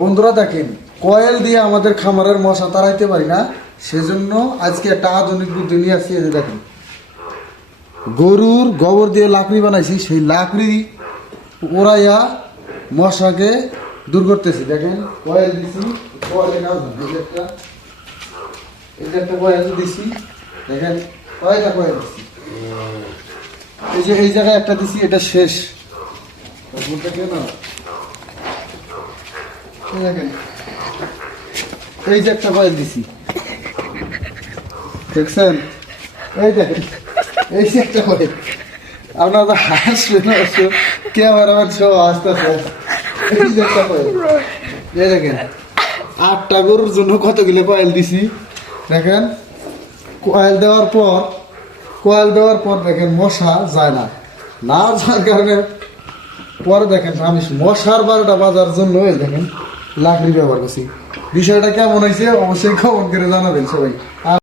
বন্ধুরা দেখেন, কয়েল দিয়ে আমাদের খামারের মশা তাড়াইতে পারি না, সেজন্য আজকে একটা আধুনিক বুদ্ধি নিয়ে আসছি। এই যে দেখেন, গরুর গোবর দিয়ে লাকড়ি বানাইছি, সেই লাকড়ি ওড়াইয়া মশাকে দূর করতেছি। দেখেন কয়েল দিছি, এই যে একটা কয়েল দিছি, দেখেন কয়টা কয়েল দিছি, এই যে এই জায়গায় একটা দিছি, এটা শেষ। দেখেন এই যে একটা কয়েল দিছি, দেখছেন? এই দেখেন এই যে একটা কয়েল। আপনারা হাসবেন অবশ্য, ক্যামেরাম্যান সব আসতেছে। এই যে একটা কয়েল, এই দেখেন 8টা গরুর জন্য কতগুলো কয়েল দিছি। দেখেন কয়েল দেওয়ার পর দেখেন মশা যায় না, না যাওয়ার কারণে পরে দেখেন আমি মশার 12টা বাজার জন্য এই দেখেন লাকড়ি ব্যবহার করছি। বিষয়টা কেমন হয়েছে অবশ্যই কমেন্ট করে জানাবেন সবাই।